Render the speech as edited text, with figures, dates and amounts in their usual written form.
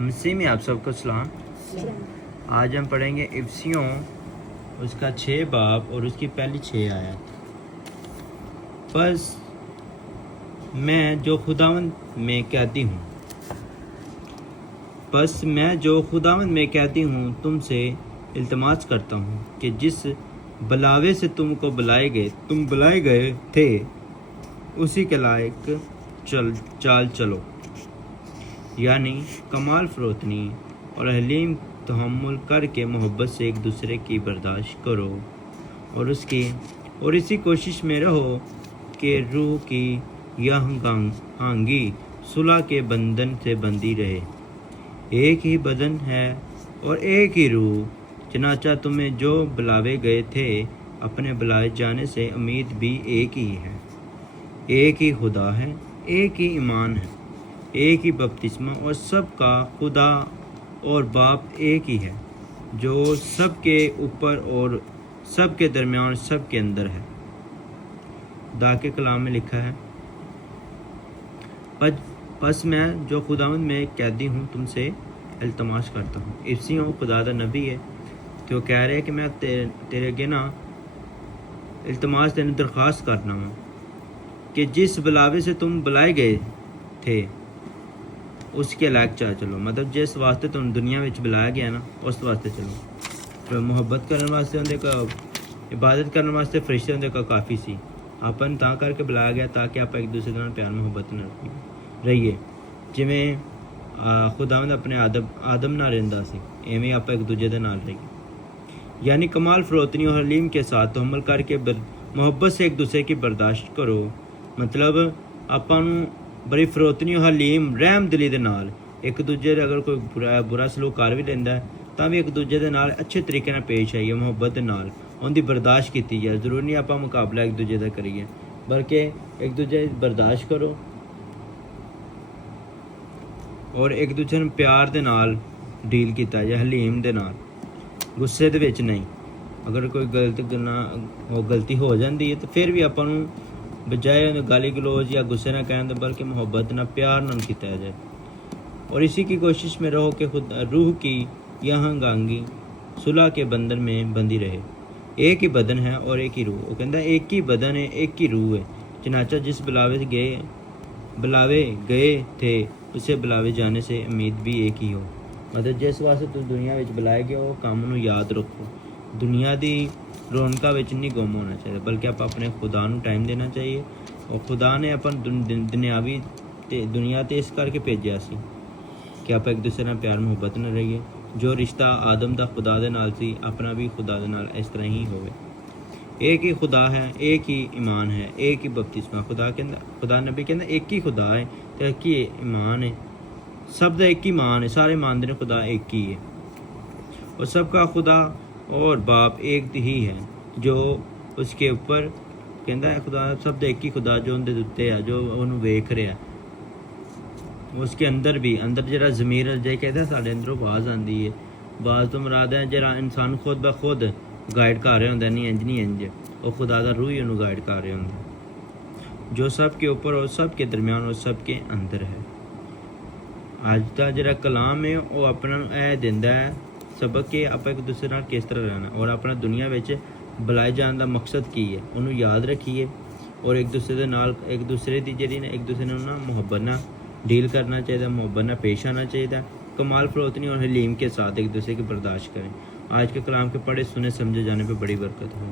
مسیح میں آپ سب کو سلام۔ آج ہم پڑھیں گے افسیوں اس کا 6 باب اور اس کی پہلی 6 آیت۔ پس میں جو خداوند میں کہتی ہوں تم سے التماس کرتا ہوں کہ جس بلاوے سے تم بلائے گئے تھے اسی کے لائق چال چلو، یعنی کمال فروتنی اور حلیم تحمل کر کے محبت سے ایک دوسرے کی برداشت کرو اور اسی کوشش میں رہو کہ روح کی ہانگی صلح کے بندھن سے بندھی رہے۔ ایک ہی بدن ہے اور ایک ہی روح، چنانچہ تمہیں جو بلاوے گئے تھے اپنے بلائے جانے سے امید بھی ایک ہی ہے۔ ایک ہی خدا ہے، ایک ہی ایمان ہے، ایک ہی بپتسمہ اور سب کا خدا اور باپ ایک ہی ہے، جو سب کے اوپر اور سب کے درمیان اور سب کے اندر ہے۔ خدا کے کلام میں لکھا ہے، پس میں جو خداوند میں قیدی ہوں تم سے التماس کرتا ہوں۔ افسیوں خدا دا نبی ہے تو وہ کہہ رہے ہیں کہ میں تیرے اگے نا التماس تینے درخواست کرنا ہوں کہ جس بلاوے سے تم بلائے گئے تھے اس کے لائق چلو، مطلب جس واسطے تم دنیا میں بلایا گیا نا اس واسطے چلو۔ محبت کرنے واسطے اندے کا عبادت کرنے واسطے فرشتے اندے کا کافی سی، اپن تاں کر کے بلایا گیا تاکہ آپ ایک دوسرے نال پیار محبت نہ رہیے۔ جویں خداوند اپنے آدم نال رہندا سی ایویں آپ ایک دوسرے دے نال رہیے، یعنی کمال فروتنی اور حلیم کے ساتھ تحمل کر کے محبت سے ایک دوسرے کی برداشت کرو۔ مطلب آپاں نوں بڑی فروتنی اور حلیم رحم دلی دے نال ایک دوسرے دے اگر کوئی برا سلوک کر بھی لیندا ہے تاں بھی ایک دوسرے دے نال اچھے طریقے نال پیش آئیے، محبت دے نال ان دی برداشت کیتی جائے۔ ضروری نہیں آپاں مقابلہ ایک دوسرے دا کریے، بلکہ ایک دوسرے دی برداشت کرو اور ایک دوسرے نوں پیار دے نال ڈیل کیتا جائے، حلیم دے نال، غصے دے وچ نہیں۔ اگر کوئی غلطی ہو جاندی ہے تو پھر بھی آپاں نوں بجائے گالی گلوچ یا غصے نہ کہن دے بلکہ محبت نہ پیار نہ کیتا جائے، اور اسی کی کوشش میں رہو کہ روح کی ہانگی صلح کے بندھن میں بندھی رہے۔ ایک ہی بدن ہے اور ایک ہی روح، وہ کہندا ایک ہی بدن ہے ایک ہی روح ہے، چنانچہ جس بلاوے گئے تھے اسے بلاوے جانے سے امید بھی ایک ہی ہو۔ مطلب جس واسطے تم دنیا وچ بلائے گئے ہو کام نوں یاد رکھو، دنیا دی رونقاں وچ نہیں گم ہونا چاہیے، بلکہ آپ اپنے خدا نوں ٹائم دینا چاہیے۔ اور خدا نے اپن دنیاوی دنیا تے اس کر کے بھیجیا سی کہ آپ ایک دوسرے نال پیار محبت نہ رہیے۔ جو رشتہ آدم دا خدا دے نال سی اپنا بھی خدا دے نال اس طرح ہی ہوئے۔ ایک ہی خدا ہے، ایک ہی ایمان ہے، ایک ہی بپتسمہ۔ خدا نبی کہندا ایک ہی خدا ہے تے ایک ہی ایمان ہے، سب دا ایک ہی ایمان ہے، سارے مانتے ہیں خدا ایک ہی ہے، اور سب کا خدا اور باپ ایک ہی ہے، جو اس کے اوپر کہندا ہے خدا سب دا ایک ہی خدا جو اندے دتے ہے، جو انہوں ویکھ رہا ہے۔ اس کے اندر جڑا ضمیر جے کہدا ساڈے اندروں آواز آندی ہے، بعض تو مراد ہے جڑا انسان خود بخود گائیڈ کر رہا ہوندا نہیں انج اور خدا دا روح ہی انہوں گائیڈ کر رہا ہوندا، جو سب کے اوپر اور سب کے درمیان اور سب کے اندر ہے۔ آج کا جڑا کلام ہے وہ اپنا اے دیندا ہے سبق کہ آپ ایک دوسرے نال کس طرح رہنا اور اپنا دنیا وچ بلائے جان دا مقصد کی ہے انہوں یاد رکھیے، اور ایک دوسرے دے نال ایک دوسرے دی جڑی ایک دوسرے نال محبت نال ڈیل کرنا چاہیے، محبت نال پیش آنا چاہیے، کمال فروتنی اور حلیم کے ساتھ ایک دوسرے کی برداشت کریں۔ آج کے کلام کے پڑھے سنے سمجھے جانے پہ بڑی برکت ہو۔